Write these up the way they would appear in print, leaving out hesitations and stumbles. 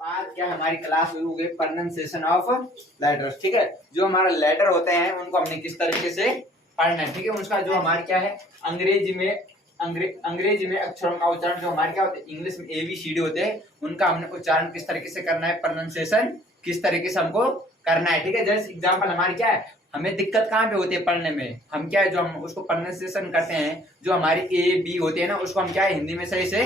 आज क्या हमारी क्लास शुरू हो गई प्रोनाउंसिएशन ऑफ लेटर्स। ठीक है, जो हमारा लेटर होते हैं उनको हमने किस तरीके से पढ़ना है। ठीक है, उसका जो हमारे क्या है अंग्रेजी में अक्षरों का उच्चारण जो हमारे क्या होते हैं, इंग्लिश में ABCD होते हैं, उनका हमने उच्चारण किस तरीके से करना है, प्रोनाउंसिएशन किस तरीके से हमको करना है। ठीक है, जैसे एग्जाम्पल हमारी क्या है, हमें दिक्कत कहाँ पे होती है पढ़ने में, हम क्या है जो हम उसको प्रोनाउंसिएशन करते हैं, जो हमारी A B होते हैं ना, उसको हम क्या है हिंदी में सही से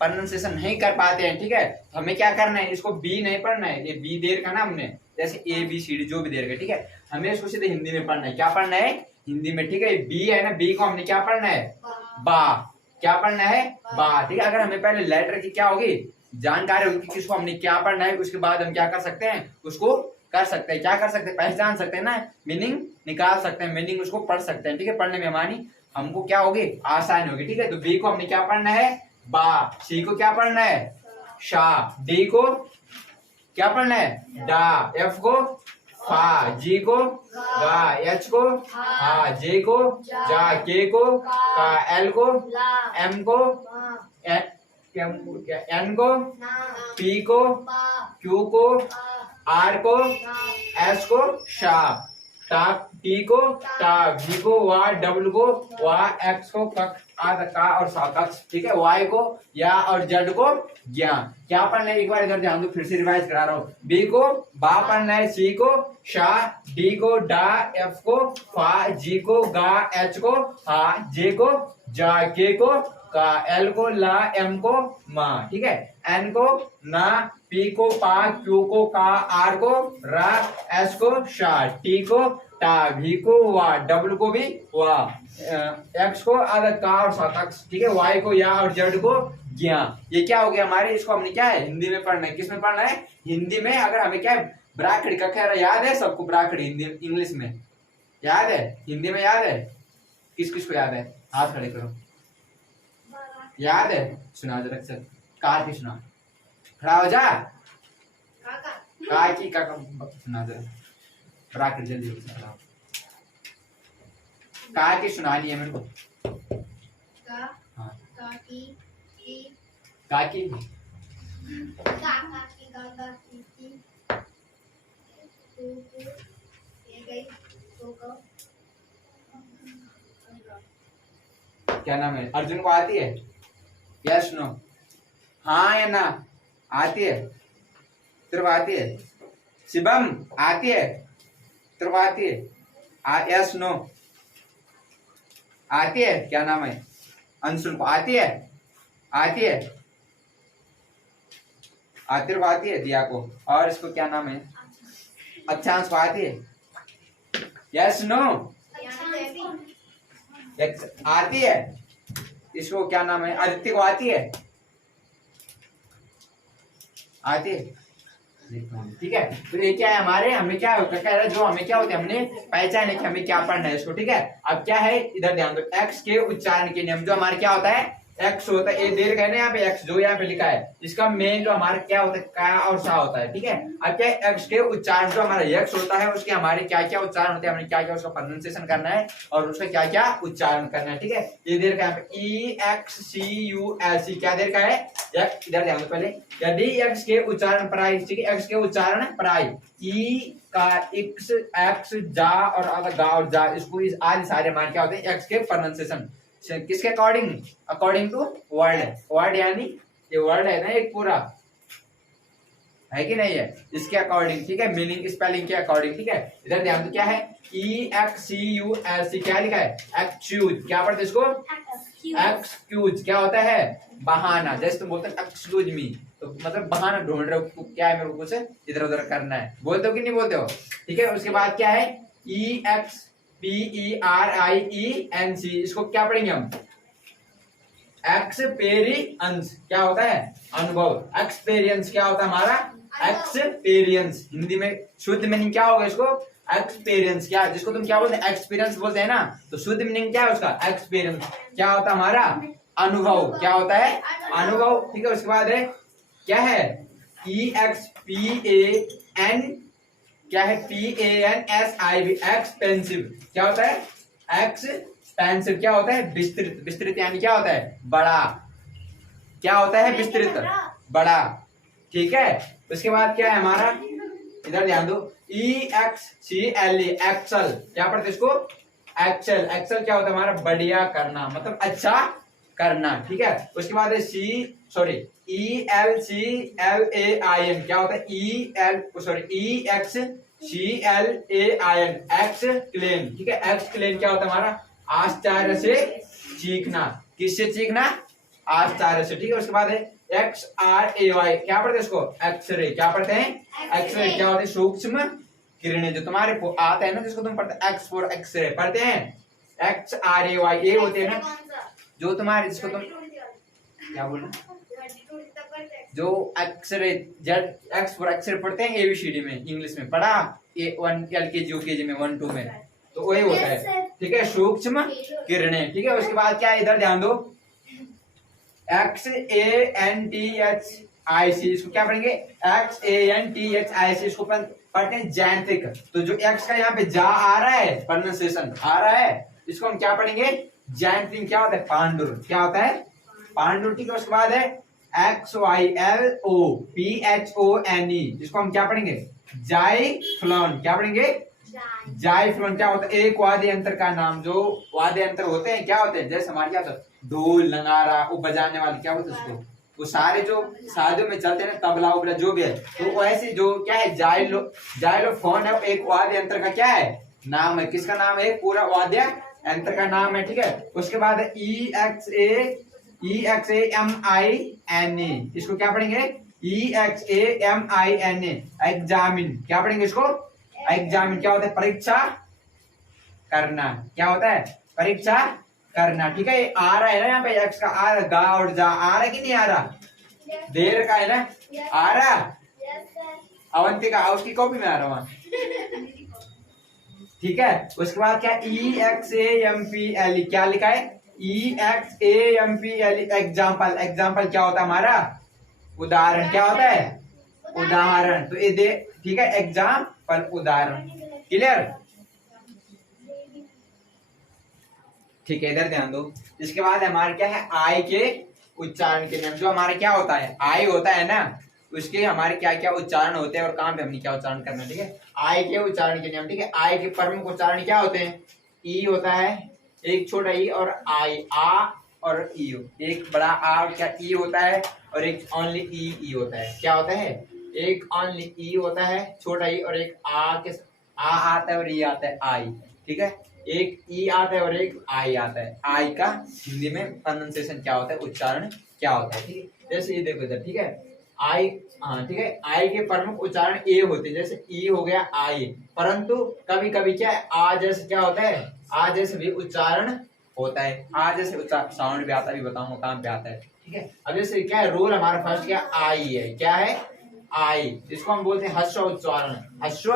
प्रोनाउंसिएशन नहीं कर पाते हैं। ठीक है, तो हमें क्या करना है, इसको बी नहीं पढ़ना है, ये बी देर का ना हमने जैसे ABCD जो भी देर का। ठीक है, हमें इसको सीधे हिंदी में पढ़ना है। क्या पढ़ना है, हिंदी में। ठीक है, बी है ना, बी को हमने क्या पढ़ना है, बा। क्या पढ़ना है, बा। ठीक है, अगर हमें पहले लेटर की क्या होगी जानकारी होगी कि किसको हमने क्या पढ़ना है, उसके बाद हम क्या कर सकते हैं, उसको कर सकते हैं, क्या कर सकते हैं, पहचान सकते हैं ना, मीनिंग निकाल सकते हैं, मीनिंग उसको पढ़ सकते हैं। ठीक है, पढ़ने में हमारी हमको क्या होगी, आसानी होगी। ठीक है, तो बी को हमने क्या पढ़ना है, बा। सी को क्या पढ़ना है, शा। डी को क्या पढ़ना है, डा। एफ को फा। जी को गा। एच को हा। जे को जा। के को का। एल को एम को एन को पी को क्यू को आर को एस को शा। टा टी को टा। वी को वा। डब्ल्यू को वा। एक्स को कक आद का और सा कक्ष। ठीक है, वाई को या और जेड को ज्ञा। क्या पढ़ना है, एक बार इधर ध्यान दो, फिर से रिवाइज करा रहा हूँ। बी को बा पढ़ना है, सी को शा, डी को डा, एफ को फा, जी को गा, एच को हा, जे को जा, के को का, एल को ला, एम को मा। ठीक है, एन को ना, पी को पा, क्यू को का, आर को रा, एस को शा, टी को टा, वी को वा, डब्ल्यू को भी वा, एक्स को आधा का और सात। ठीक है, वाई को या और जेड को ज्ञा। ये क्या हो गया हमारे, इसको हमने क्या है हिंदी में पढ़ना है। किस में पढ़ना है, हिंदी में। अगर हमें क्या है ब्रैकेट का खैर याद है सबको, ब्रैकेट हिंदी इंग्लिश में याद है, हिंदी में याद है, किस किस को याद है, हाथ खड़े करो। याद है, सुना जरा चल, कार की सुना, खड़ा हो जा, कार की का सुना जरा, ब्रैकेट जल्दी खड़ा हो। कार की सुनानी है मेरे को। हाँ, काकी क्या नाम है, अर्जुन को आती है, यस नो, हाँ या ना, आती है, तेरे को आती है। शिवम आती है, तेरे को आती है, यस नो, आती है। क्या नाम है, अंशुल को आती है, आती है, आती को आती है, दिया को, और इसको क्या नाम है, अच्छांश को आती है, यस नो, आती है। इसको क्या नाम है, आदित्य को आती है, आती है। ठीक है, तो ये क्या है हमारे, हमें क्या कह रहा है, जो हमें क्या होते हैं हमने पहचान है कि हमें क्या पढ़ना है इसको। ठीक है, अब क्या है इधर ध्यान दो, एक्स के उच्चारण के नियम। जो हमारे क्या होता है, एक्स होता है, ए देर का है ना यहाँ पे, एक्स जो यहाँ पे लिखा है, इसका मेन जो हमारा क्या होता है, का और सा होता है। ठीक है, अब क्या है एक्स के उच्चारण, जो हमारा एक्स होता है उसके हमारे क्या क्या उच्चारण होते हैं, हमने क्या क्या उसका प्रोनाउंसिएशन करना है और उसका क्या क्या उच्चारण करना है। ठीक है, ये देर का यहाँ पे EXCULC क्या देर का है, इधर ध्यान दो पहले, यदि एक्स के उच्चारण पराई, ठीक है, एक्स के उच्चारण पराई, ई का एक्स, एक्स जा और अगर गा और जा, इसको इस आदि सारे हमारे क्या होते हैं एक्स के प्रोनाउंसिएशन किसके according, according to word. Word यानी ये वर्ड है ना एक पूरा, है कि नहीं है, इसके अकॉर्डिंग। ठीक है, मीनिंग स्पेलिंग के अकॉर्डिंग। ठीक है, इधर ध्यान दो क्या है, EXCULC क्या लिखा है, एक्सक्यूज। क्या पढ़ते इसको, एक्सक्यूज क्या होता है, बहाना। जैसे तुम बोलते हैं एक्सक्यूज मी, तो मतलब बहाना ढूंढ रहे हो, क्या है मेरे को कुछ इधर उधर करना है, बोलते हो कि नहीं बोलते हो। ठीक है, उसके बाद क्या है, EXPERIENC, इसको क्या पढ़ेंगे हम, एक्सपेरियंस। क्या होता है, अनुभव। एक्सपीरियंस क्या होता है हमारा, एक्सपीरियंस। हिंदी में शुद्ध मीनिंग क्या होगा इसको, एक्सपीरियंस। क्या जिसको तुम क्या बोलते हैं, एक्सपीरियंस बोलते हैं ना, तो शुद्ध मीनिंग क्या है उसका, एक्सपीरियंस। क्या होता है हमारा, अनुभव। क्या होता है, अनुभव। ठीक है, उसके बाद है क्या है, EXPAN क्या है, PANSIV, एक्सपेंसिव। क्या होता है, एक्सपेंसिव। क्या होता है, विस्तृत। विस्तृत यानी क्या होता है, बड़ा। क्या होता है, विस्तृत, बड़ा। ठीक है। उसके बाद क्या है हमारा, इधर ध्यान दो, EXCLE एक्सल, क्या पढ़ते इसको, एक्सल। एक्सल क्या होता है हमारा, बढ़िया करना, मतलब अच्छा करना, ठीक है। उसके बाद ELCLAIN क्या होता है, EXCLAIN एक्सक्लेम, ठीक है। एक्सक्लेम क्या होता है हमारा, आश्चर्य से चीखना, किससे चीखना, आश्चर्य से, ठीक है। उसके बाद है XRAY, क्या पढ़ते हैं इसको, एक्सरे, क्या पढ़ते हैं, एक्सरे क्या होते हैं, सूक्ष्म किरणें, जो तुम्हारे आता है ना, जिसको तुम पढ़ते एक्स फॉर एक्सरे पढ़ते हैं, XRAY ये होते हैं ना, जो तुम्हारे, जिसको तुम क्या बोलना, जो x ray, Z X for x ray पढ़ते हैं ABCD में, इंग्लिश में पढ़ा, A1 LKG UKG में 1 2 में, तो वही होता है, ठीक है, सूक्ष्म किरणें, ठीक है। उसके बाद क्या है, इधर ध्यान दो, XANTHIC, इसको क्या पढ़ेंगे, XANTHIC, इसको पढ़ते हैं जैंत्रिक। तो जो एक्स का यहाँ पे जा आ रहा है, प्रोनाउंसिएशन आ रहा है, इसको हम क्या पढ़ेंगे, जैंत्रिक, क्या होता है, पांडुर, क्या होता है, पांडुर, ठीक है। उसके बाद है XYLOPHONE, इसको हम क्या पढ़ेंगे, जाइफ्लोन, क्या पढ़ेंगे, जाइफ्लोन, क्या होता है, एक वाद्य यंत्र का नाम, जो वाद्य यंत्र होते हैं क्या होते हैं, जैसे हमारे क्या होता है, ढोल नगारा, वो बजाने वाले क्या होते हैं उसको, वो सारे जो शादियों में चलते हैं, तबला उबला जो भी है, तो वैसे जो क्या है, जाइलोफोन है, एक वाद्य यंत्र का क्या है, नाम है, किसका नाम है, पूरा वाद्य यंत्र का नाम है, ठीक है। उसके बाद EXAMINE, इसको क्या पढ़ेंगे, EXAMINE एग्जामिन, क्या पढ़ेंगे इसको, एग्जामिन, क्या होता है, परीक्षा करना, क्या होता है, परीक्षा करना, ठीक है। ये आ रहा है ना यहाँ पे, एक्स का आ रहा, गा और जा आ रहा है कि नहीं आ रहा, देर का है ना, आ रहा, अवंतिका उसकी कॉपी में आ रहा वहां, ठीक है। उसके बाद क्या, EXAMPLE, क्या लिखा है, EXAMPLE एग्जाम्पल, एग्जाम्पल क्या होता है हमारा, उदाहरण, क्या होता है, उदाहरण, तो ये दे, ठीक है, एग्जाम्पल उदाहरण, क्लियर, ठीक है। इधर ध्यान दो, इसके बाद हमारे क्या है, आई के उच्चारण के नियम, जो हमारे क्या होता है, आई होता है ना, उसके हमारे क्या क्या उच्चारण होते हैं और कहाँ पे हमने क्या उच्चारण करना, ठीक है। आई के उच्चारण के नियम, ठीक है। आई के प्रमुख उच्चारण क्या होते हैं, ई होता है, एक छोटा ई, और आई, आ और ई, एक बड़ा आ और क्या ई होता है, और एक ओनली ई होता है, क्या होता है, एक ओनली ई होता है, छोटा ई, और एक आ के आ आता है और ई आता है, आई, ठीक है। एक ई आता है और एक आई आता है, आई का हिंदी में प्रोनाउंसिएशन क्या होता है, उच्चारण क्या होता है, ठीक है। जैसे ये देखो इधर, ठीक है, आई, हाँ ठीक है, आई के प्रमुख उच्चारण ए होते हैं, जैसे ई हो गया आई, परंतु कभी कभी क्या है, आ जैसे क्या होता है, आ जैसे भी उच्चारण होता है, आ जैसे उच्चारण साउंड भी आता है, भी बताऊंगा कहाँ पे आता है, ठीक है। अब जैसे क्या है, रूल हमारा फर्स्ट क्या, आई है, क्या है, आई, इसको हम बोलते हैं ह्रस्व उच्चारण, ह्रस्व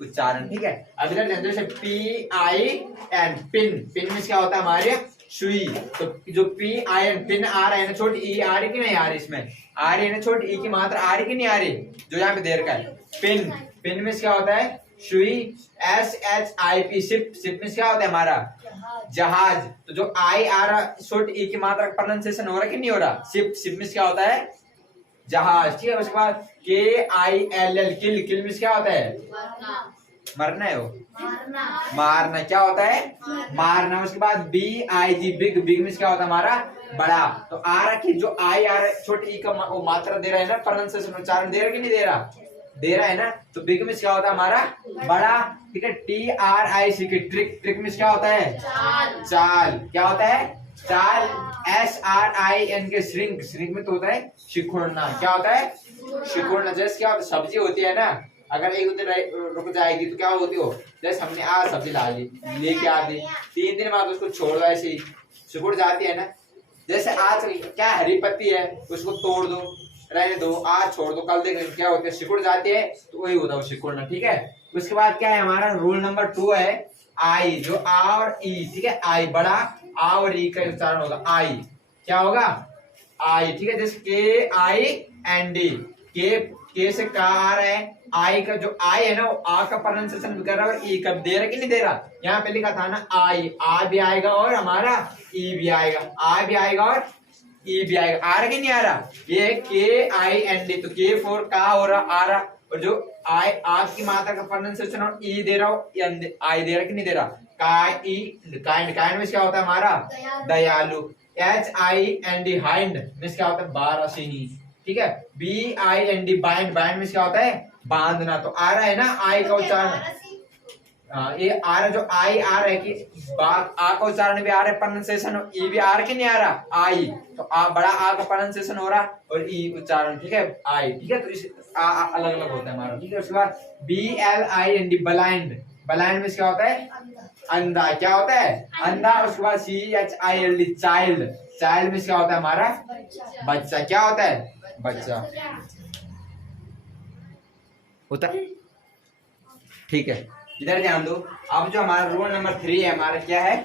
उच्चारण, ठीक है। अब इधर जैसे PIN, पिन, पिन में क्या होता है हमारे, सुई, तो जो PIN पिन आ रहा है ना, छोटी ई आ रही कि नहीं आ रही, इसमें आ रही है ना, छोटी ई की मात्रा आ रही कि नहीं आ रही, जो यहाँ पे दे रखा है, पिन, पिन में क्या होता है, सुई, SHIP, शिप, शिप में क्या होता है हमारा, जहाज, तो जो आई आ रहा, छोटी ई की मात्रा प्रोनाउंसिएशन हो रहा है कि नहीं हो रहा, शिप, शिप में क्या होता है, जहाज, ठीक है। उसके बाद KILL, किल, किल में क्या होता है, मरना है, वो मारना, क्या होता है, मारना। उसके बाद BIG, बिग, बिग में क्या होता है हमारा, बड़ा, तो आ रहा कि जो आई आ रहा है, छोटी ई का वो मात्रा दे रहा है ना, प्रोनाउंसिएशन उच्चारण दे रहा है कि नहीं दे रहा, दे रहा है ना, तो बिग में क्या होता है हमारा, बड़ा, ठीक है। TRIC की ट्रिक, ट्रिक में क्या होता है, चाल, क्या होता है, चाल। SRIN के श्रिंक, श्रिंक में तो होता है सिकुड़ना, क्या होता है, सिकुड़ना। जैसे क्या सब्जी होती है ना, अगर एक दिन रुक जाएगी तो क्या होती हो, जैसे हमने आज सब्जी ला ली, लेके आ दी, 3 दिन बाद उसको छोड़ दो, ऐसे ही सिकुड़ जाती है ना। जैसे आज क्या हरी पत्ती है, उसको तोड़ दो, रहने दो, आज छोड़ दो, कल देख क्या होती है, सिकुड़ जाती है, तो वही होता है सिकुड़ना, ठीक है। उसके बाद क्या है हमारा, रूल नंबर 2 है आई, जो आ और ई, ठीक है, आई बड़ा, आ और ई का उच्चारण होगा आई, क्या होगा, आई, ठीक है। जैसे KIND, के से का आ रहा है, आई का जो आई है ना, वो आ का प्रोनाउंसिएशन भी कर रहा है, ई का दे रहा कि नहीं दे रहा, यहाँ पे लिखा था ना आई, आ भी आएगा और हमारा ई भी आएगा, आ भी आएगा और ई भी आएगा। आ रहा कि नहीं आ रहा? ये के आई एन डी, तो के फॉर का हो रहा, आ रहा। और जो आई आग की मात्रा का प्रोनाउंसिएशन और ई दे रहा हूँ, आई दे रहा कि नहीं दे रहा? काइंड, काइंड में क्या होता है हमारा? दयालु। H I N D hind में क्या होता है? बारहसिंगी। ठीक है। B I N D bind, bind में क्या होता है? बांधना। तो आ रहा है ना आई का उच्चारण? ये आ रहा, जो आई आ रहा है कि आ का उच्चारण भी आ रहा है, प्रोनाउंसिएशन ई भी आ रहा कि नहीं आ रहा? आई, तो आ बड़ा आ का प्रोनाउंसिएशन हो रहा और ई उच्चारण। ठीक है, आई। ठीक है, तो इस अलग अलग होता है हमारा। ठीक है। उसके बाद B L I N D blind, blind में क्या होता है? अंधा। क्या होता है? अंधा। उसके बाद C H I L D child, child में क्या होता है हमारा? बच्चा। क्या होता है? बच्चा होता है। ठीक है, इधर ध्यान दो। अब जो हमारा रूल नंबर 3 है, हमारा क्या है?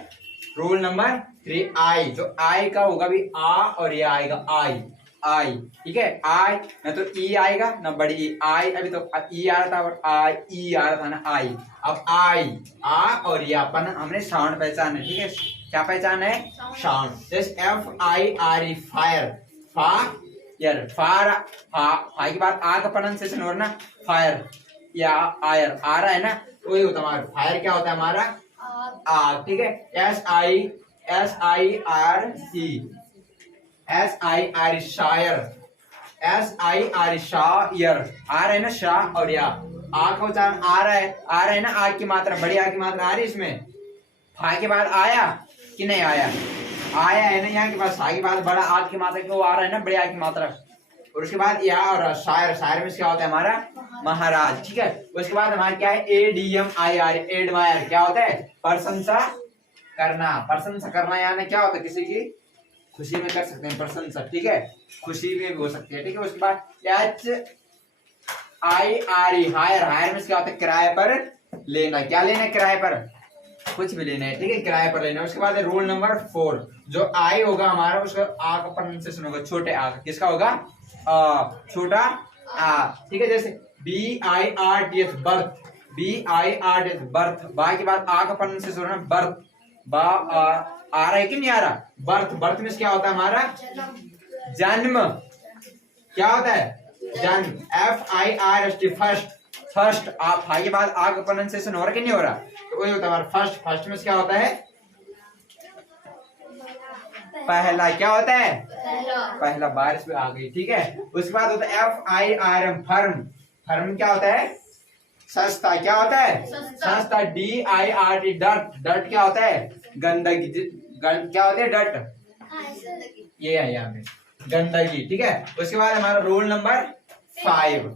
रूल नंबर 3 आई। जो आई का होगा भी आ और ये आएगा आई, आई। ठीक है, आई ना तो ई आएगा ना बड़ी ई, आई। अभी तो ई आ रहा था और आई ई आ रहा था ना, आई। अब आई आ और ये अपन हमने साउंड पहचान है। ठीक है, क्या पहचान है? साउंड। जैसे F I R E fire, fire, far, फा के बाद आ का प्रोनाउंसिएशन हो रहा ना, फायर या आयर, आ रहा है ना, वही होता है हमारा फायर। क्या होता है हमारा? आग। ठीक है, S I R E, S I R शायर, एस आई आर शायर। आ रहा है ना शाह और या, आग का उच्चारण आ रहा है, आ रहा है ना, आग की मात्रा, बड़ी आग की मात्रा आ रही है इसमें। फा के बाद आया कि नहीं आया? आया है ना यहाँ के पास। फा के बाद बड़ा आग की मात्रा क्यों आ रहा है ना, बड़ी आग की मात्रा। और उसके बाद या और शायर, शायर में क्या होता है हमारा? महाराज। ठीक है, उसके बाद हमारा क्या है? ADM I R, admire. क्या होता है? प्रशंसा करना, प्रशंसा करना। यानी क्या होता है? किसी की खुशी में कर सकते हैं प्रशंसा। ठीक है, खुशी में भी हो सकती है। ठीक है, उसके बाद H I R E hire, hire में क्या होता है? किराए पर लेना। क्या लेना? किराए पर कुछ भी लेना है। ठीक है, किराए पर लेना। उसके बाद रूल नंबर 4, जो आई होगा हमारा, उसका आ का प्रोनाउंसिएशन होगा छोटे आ। किसका होगा? छोटा आ। ठीक है, जैसे B I R T H birth, B I R T H birth. बा के बाद आ का प्रोनाउंसिएशन होना बर्थ, बा आ रहा है कि नहीं आ रहा? बर्थ, बर्थ में क्या होता है हमारा? जन्म। क्या होता है? जन्म। F I R S T first, first. आप के बाद आ का प्रोनाउंसिएशन हो रहा कि नहीं हो रहा? तो वही होता है हमारा फर्स्ट। फर्स्ट में क्या होता है? पहला। क्या होता है? पहला। बारिश में आ गई। ठीक है, उसके बाद होता है F I R M firm, firm क्या होता है? सस्ता। क्या होता है? सस्ता। D I R T dirt, dirt क्या होता है? गंदगी। क्या होता है? डर्ट, ये है यहाँ पे गंदगी। ठीक है, उसके बाद हमारा रोल नंबर 5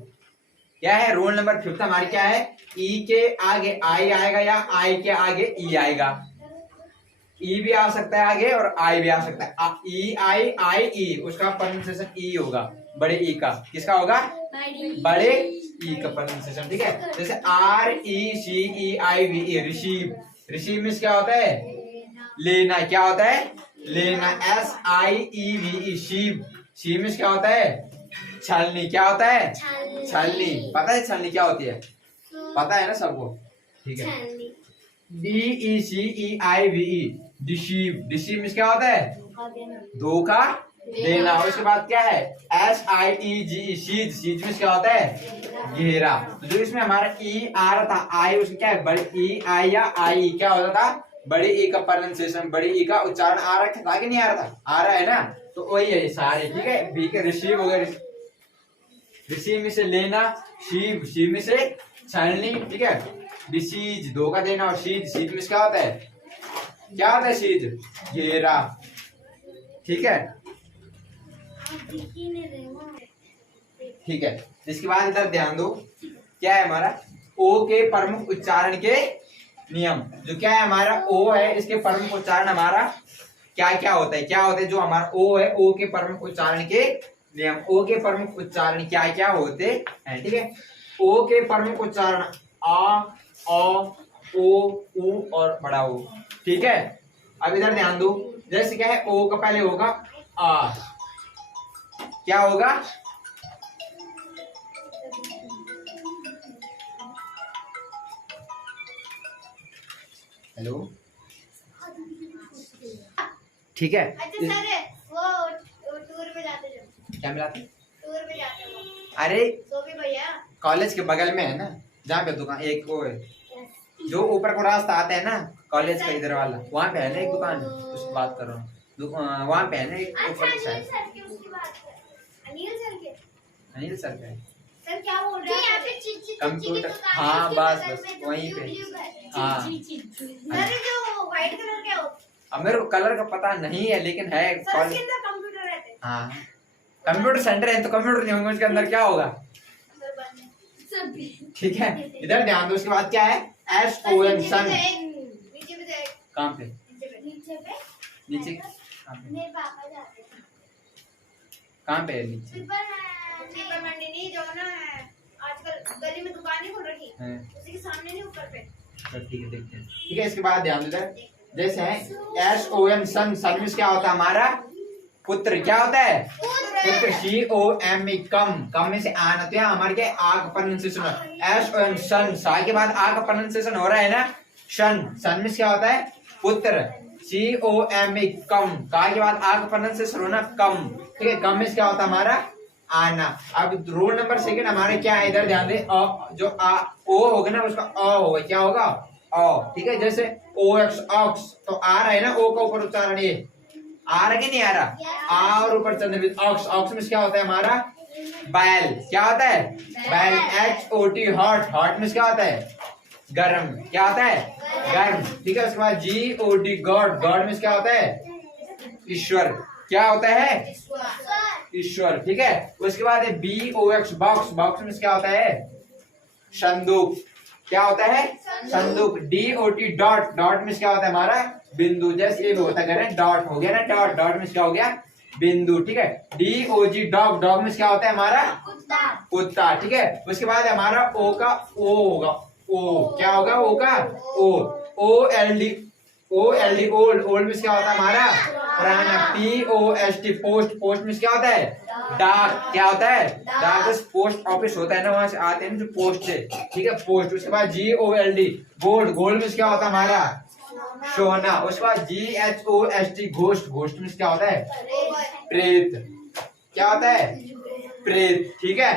क्या है? रोल नंबर 5 हमारी क्या है? ई के आगे आई आएगा या आई के आगे ई आएगा। ई भी आ सकता है आगे और आई भी आ सकता है। ई आई आई ई, उसका प्रोनाउंसिएशन ई होगा, बड़े ई का। किसका होगा? बड़े ई का प्रोनाउंसिएशन। ठीक है, जैसे R E C E I V E, receive. Receive means क्या होता है? लेना। क्या होता है? लेना। S I E V E Shiv, Shiv means क्या होता है? छलनी। क्या होता है? छलनी। पता है छलनी क्या होती है? पता है ना सबको? ठीक है, D E C E I V E, deceive. Deceive means क्या होता है? धोखा देना। उसके बाद क्या है? S I E G, seize. Seize means क्या होता है? घेरा। तो जो इसमें हमारा ई आ रहा था, आई, उसमें क्या है? बड़े ई आई या आई क्या होता था? बड़े ई का प्रोनाउंसिएशन, बड़े ई का उच्चारण आ रहा था कि नहीं आ रहा था? आ रहा है ना, तो वही है सारे। ठीक है, बी के रिसीव हो गए, रिसीव में से लेना, शीव, शीव में से छलनी। ठीक है, डिसीज धोखा देना, और सीज, सीज में क्या होता है? क्या होता है? सीज, घेरा। ठीक है, ठीक है। इसके बाद इधर ध्यान दो, क्या है हमारा? ओ के प्रमुख उच्चारण के नियम। जो क्या है हमारा ओ है, इसके प्रमुख उच्चारण हमारा क्या क्या होता है? क्या होता है जो हमारा ओ है, ओ के प्रमुख उच्चारण के नियम। ओ के प्रमुख उच्चारण क्या क्या होते हैं? ठीक है, ओ के प्रमुख उच्चारण आ, ओ, उ और बड़ा ओ। ठीक है, अब इधर ध्यान दो, जैसे क्या है? ओ का पहले होगा आ, क्या होगा? हेलो, ठीक है। अच्छा सर, वो क्या मिलाते? टूर पे जाते हो अरे सोफी भैया। कॉलेज के बगल में है ना, जहाँ पे दुकान एक वो है, जो ऊपर को रास्ता आता है ना कॉलेज का इधर वाला, वहाँ पे है ना एक दुकान, उसकी बात कर रहा हूँ। वहाँ पे है ना एक ऊपर की साइड। अनिल सर का है। सर क्या बोल रहे हैं? यहाँ पे चिच्ची कंप्यूटर, हाँ बस वहीं पे। हाँ सर जो व्हाइट कलर का हो, अब मेरे को कलर का पता नहीं है, लेकिन है सर कॉलेज। उसके अंदर कंप्यूटर रहते हैं। हाँ कंप्यूटर सेंटर है तो कंप्यूटर नहीं होंगे उसके अंदर, क्या होगा? सर बंद ठीक है, इधर ध्यान दो। उसके बाद क्या है? SON सन। नीचे भी देख। कहाँ पे? नीचे पे नीचे कहाँ पे? मेरे पापा जाते हैं। कहाँ पे है नीचे? स्लीपर मंडी नहीं, जो ना आजकल गली में दुकान नहीं खोल रखी, हाँ, उसी के सामने नहीं, ऊपर पे। तो ठीक है देखते हैं। ठीक है, इसके बाद ध्यान दो इधर। जैसे है SON सन, सन में क्या होता है हमारा? पुत्र। क्या होता है? पुत्र। COME कम, कम में से आना, तो यहाँ हमारे क्या आ का प्रोनाउंसिएशन है SON सन। सा के बाद आ का प्रोनाउंसिएशन हो रहा है ना शन। सन में क्या होता है? पुत्र। COME कम, का के बाद आ का प्रोनाउंसिएशन होना कम। ठीक है, कम में क्या होता है हमारा? आना। अब रोल नंबर सेकंड हमारे क्या है? इधर ध्यान दे। जो ओ होगा ना उसका अ होगा, क्या होगा? अ। ठीक है, जैसे OX ऑक्स, तो आ रहा है ना ओ का ऊपर उच्चारण, ये आ रहा कि नहीं आ रहा? आ और ऊपर चंद्रबिंदु। ऑक्स, ऑक्स में क्या होता है हमारा? बैल। क्या होता है? बैल। HOT हॉट, हॉट में क्या होता है? गर्म। क्या होता है? गर्म। ठीक है, उसके बाद GOD गॉड, गॉड में क्या होता है? ईश्वर। क्या होता है? ईश्वर। ठीक है, उसके बाद है BOX बॉक्स, बॉक्स में क्या होता है? संदूक। क्या होता है? संदूक। DOT डॉट, डॉट में क्या होता है हमारा? बिंदु। जैसे ये भी होता है, डॉट हो गया ना, डॉट, डॉट में क्या हो गया? बिंदु। ठीक है, DOG डॉग, डॉग में क्या होता है हमारा? कुत्ता। ठीक है, उसके बाद हमारा ओ का ओ होगा, ओ। क्या होगा ओ का? ओ। OLD, OLD ओल्ड, ओल्ड में क्या होता है हमारा? पुराना। POST पोस्ट, पोस्ट में क्या होता है? डाक। क्या होता है? डाक। पोस्ट ऑफिस होता है ना, वहां से आते हैं ना जो पोस्ट है। ठीक है, पोस्ट। उसके बाद GOLD गोल्ड, गोल्ड में क्या होता है हमारा? सोना। उसके बाद GHOST घोस्ट, घोस्ट में क्या होता है? प्रेत। क्या होता है? प्रेत। ठीक है,